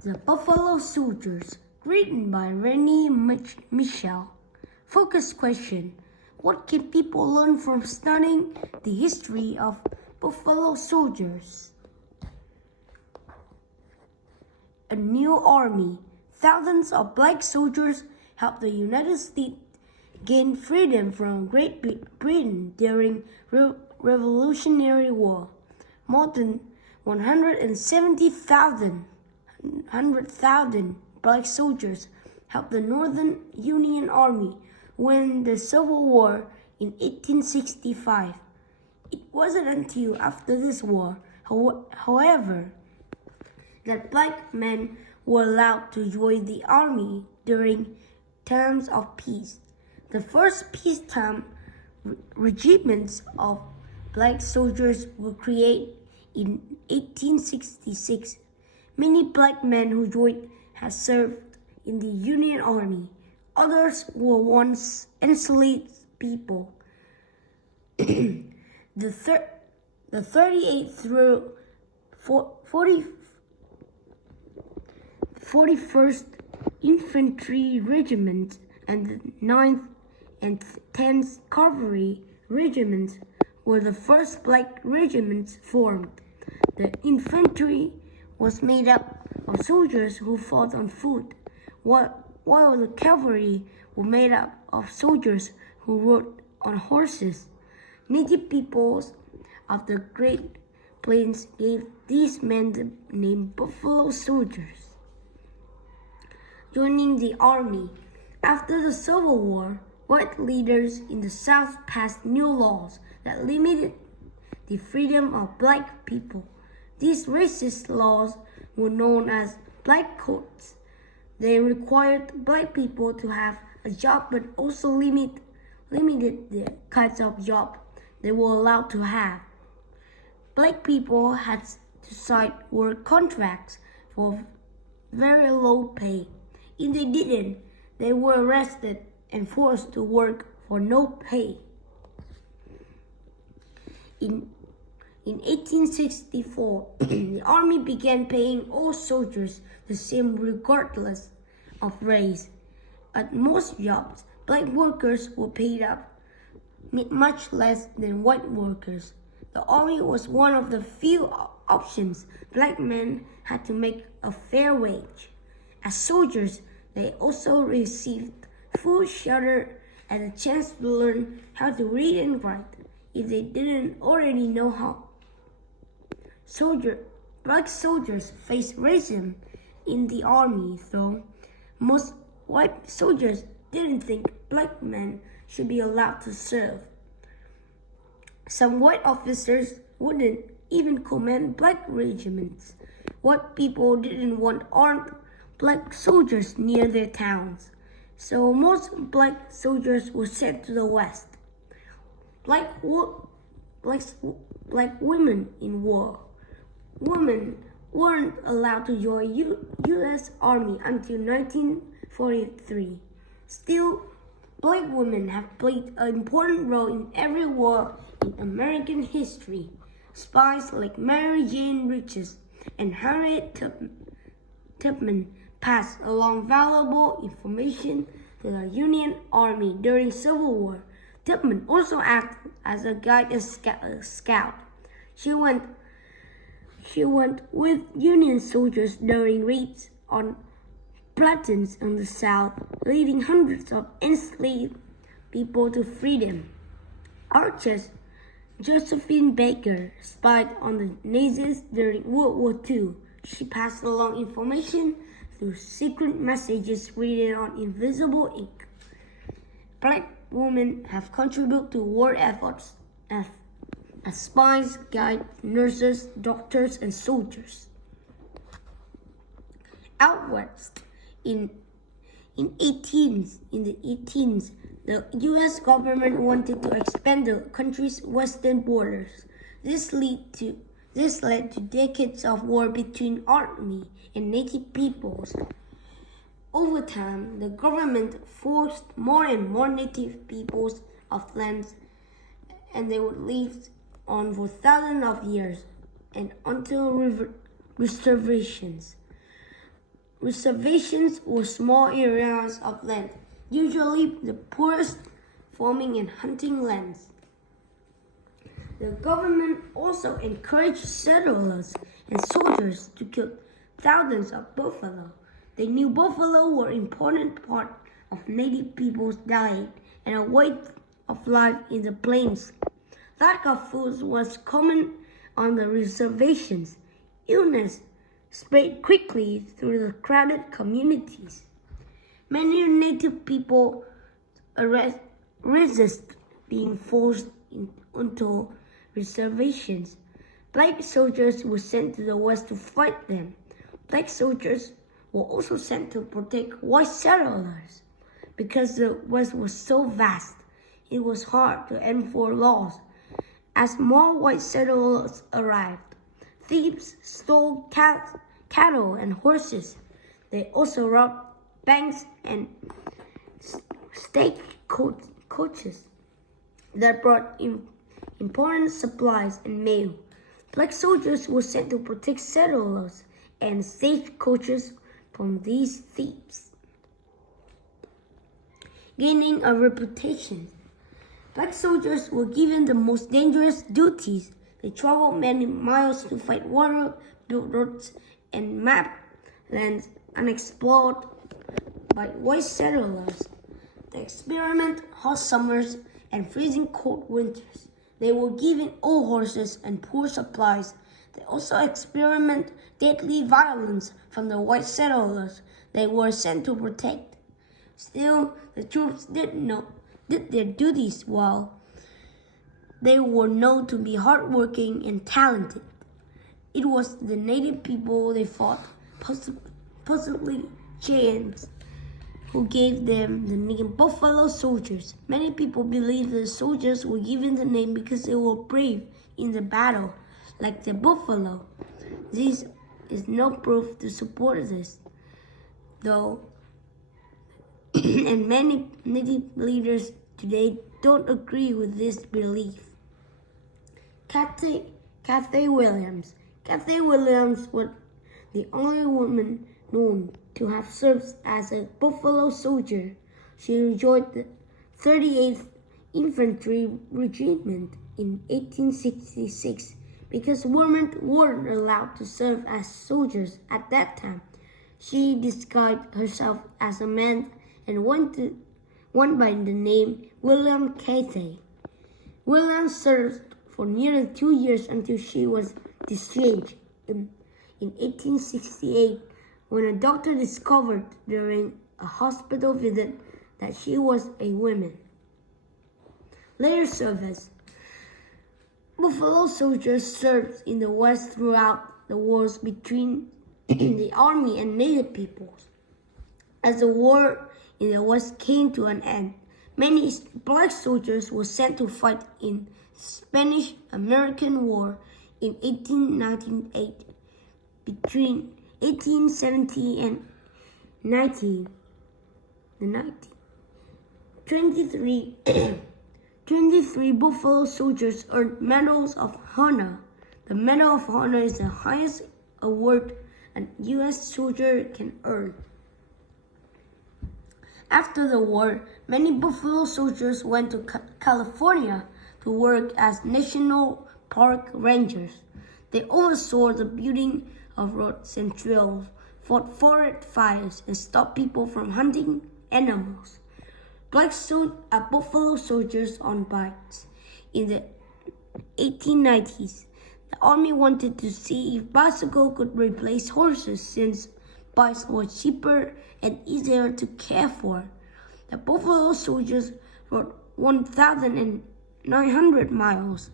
The Buffalo Soldiers, written by Rennie Michel. Focus question: what can people learn from studying the history of Buffalo Soldiers? A new army. Thousands of black soldiers helped the United States gain freedom from Great Britain during Revolutionary War. More than 100,000 black soldiers helped the Northern Union Army win the Civil War in 1865. It wasn't until after this war, however, that black men were allowed to join the army during times of peace. The first peacetime regiments of black soldiers were created in 1866. Many black men who joined had served in the Union Army. Others were once enslaved people. The 38th through 41st Infantry Regiment and the 9th and 10th Cavalry Regiments were the first black regiments formed. The infantry was made up of soldiers who fought on foot, while the cavalry were made up of soldiers who rode on horses. Native peoples of the Great Plains gave these men the name Buffalo Soldiers. Joining the army. After the Civil War, white leaders in the South passed new laws that limited the freedom of black people. These racist laws were known as black codes. They required black people to have a job but also limited the kinds of job they were allowed to have. Black people had to sign work contracts for very low pay. If they didn't, they were arrested and forced to work for no pay. In 1864, the army began paying all soldiers the same regardless of race. At most jobs, black workers were paid up much less than white workers. The army was one of the few options black men had to make a fair wage. As soldiers, they also received food, shelter, and a chance to learn how to read and write if they didn't already know how. Black soldiers faced racism in the army, though most white soldiers didn't think black men should be allowed to serve. Some white officers wouldn't even command black regiments. White people didn't want armed black soldiers near their towns, so most black soldiers were sent to the West. Black women in war. Women weren't allowed to join U.S. Army until 1943. Still, black women have played an important role in every war in American history. Spies like Mary Jane Riches and Harriet Tubman passed along valuable information to the Union Army during Civil War. Tubman also acted as a guide and scout. She went with Union soldiers during raids on platoons in the South, leading hundreds of enslaved people to freedom. Archers Josephine Baker spied on the Nazis during World War II. She passed along information through secret messages written on invisible ink. Black women have contributed to war efforts as spies, guides, nurses, doctors, and soldiers. Out west, in the 18s, the U.S. government wanted to expand the country's western borders. This led to decades of war between army and native peoples. Over time, the government forced more and more native peoples off lands, and they would live on for thousands of years and until reservations. Reservations were small areas of land, usually the poorest farming and hunting lands. The government also encouraged settlers and soldiers to kill thousands of buffalo. They knew buffalo were an important part of native people's diet and a way of life in the plains. Lack of food was common on the reservations. Illness spread quickly through the crowded communities. Many native people resist being forced onto reservations. Black soldiers were sent to the west to fight them. Black soldiers were also sent to protect white settlers. Because the west was so vast, it was hard to enforce laws. As more white settlers arrived, thieves stole cattle and horses. They also robbed banks and stagecoaches that brought important supplies and mail. Black soldiers were sent to protect settlers and stagecoaches from these thieves. Gaining a reputation. Black soldiers were given the most dangerous duties. They traveled many miles to fight water, build roads, and map lands unexplored by white settlers. They experiment hot summers and freezing cold winters. They were given old horses and poor supplies. They also experiment deadly violence from the white settlers they were sent to protect. Still, the troops did their duties well. They were known to be hardworking and talented. It was the native people they fought, possibly giants, who gave them the name Buffalo Soldiers. Many people believe the soldiers were given the name because they were brave in the battle, like the buffalo. This is no proof to support this, though, and many native leaders today don't agree with this belief. Kathy Williams. Kathy Williams was the only woman known to have served as a Buffalo Soldier. She joined the 38th Infantry Regiment in 1866 because women weren't allowed to serve as soldiers at that time. She disguised herself as a man and went by the name William Cathay. William served for nearly 2 years until she was discharged in 1868 when a doctor discovered during a hospital visit that she was a woman. Later service. Buffalo soldiers served in the West throughout the wars between the Army and Native peoples. As the war in the West came to an end, many black soldiers were sent to fight in the Spanish-American War in 1898. Between 1870 and 23 Buffalo soldiers earned Medals of Honor. The Medal of Honor is the highest award a U.S. soldier can earn. After the war, many Buffalo soldiers went to California to work as National Park Rangers. They oversaw the building of roads and trails, fought forest fires, and stopped people from hunting animals. Black Buffalo soldiers on bikes. In the 1890s, the Army wanted to see if bicycles could replace horses since bikes were cheaper and easier to care for. The Buffalo soldiers rode 1,900 miles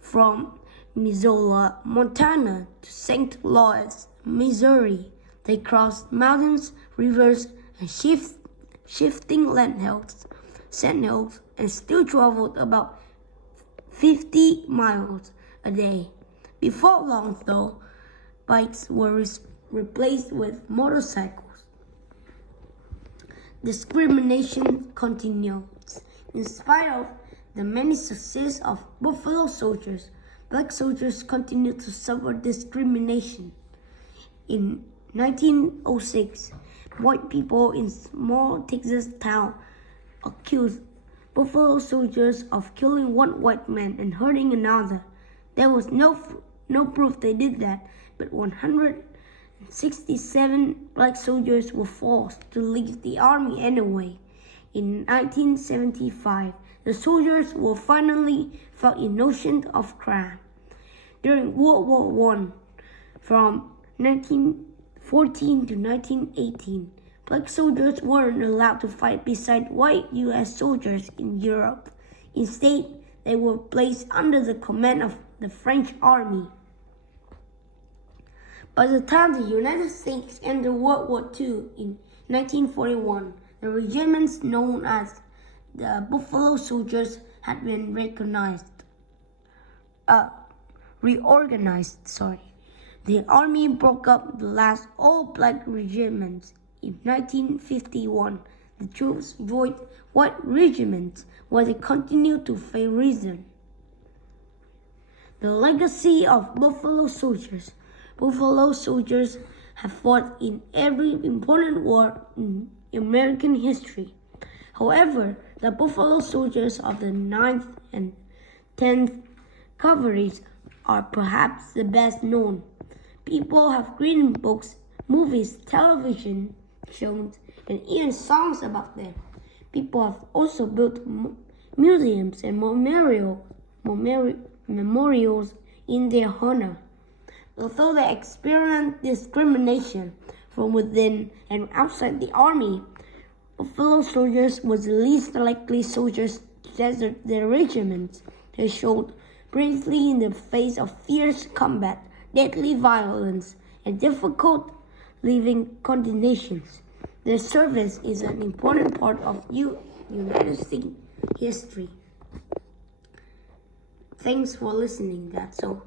from Missoula, Montana to St. Louis, Missouri. They crossed mountains, rivers, and shifting sandhills, and still traveled about 50 miles a day. Before long, though, bikes were replaced with motorcycles. Discrimination continues. In spite of the many success of Buffalo soldiers, black soldiers continued to suffer discrimination. In 1906, white people in small Texas town accused Buffalo soldiers of killing one white man and hurting another. There was no proof they did that, but 167 black soldiers were forced to leave the army anyway. In 1975, the soldiers were finally found innocent of crime. During World War I, from 1914 to 1918, black soldiers weren't allowed to fight beside white U.S. soldiers in Europe. Instead, they were placed under the command of the French army. By the time the United States entered World War II in 1941, the regiments known as the Buffalo Soldiers had been reorganized. The army broke up the last all-black regiments in 1951. The troops joined white regiments where they continued to face reason. The legacy of Buffalo Soldiers. Buffalo Soldiers have fought in every important war in American history. However, the Buffalo Soldiers of the 9th and 10th Cavalries are perhaps the best known. People have written books, movies, television shows, and even songs about them. People have also built museums and memorials in their honor. Although they experienced discrimination from within and outside the army, Buffalo Soldiers was the least likely soldiers to desert their regiments. They showed bravely in the face of fierce combat, deadly violence, and difficult living conditions. Their service is an important part of United States history. Thanks for listening. That's all.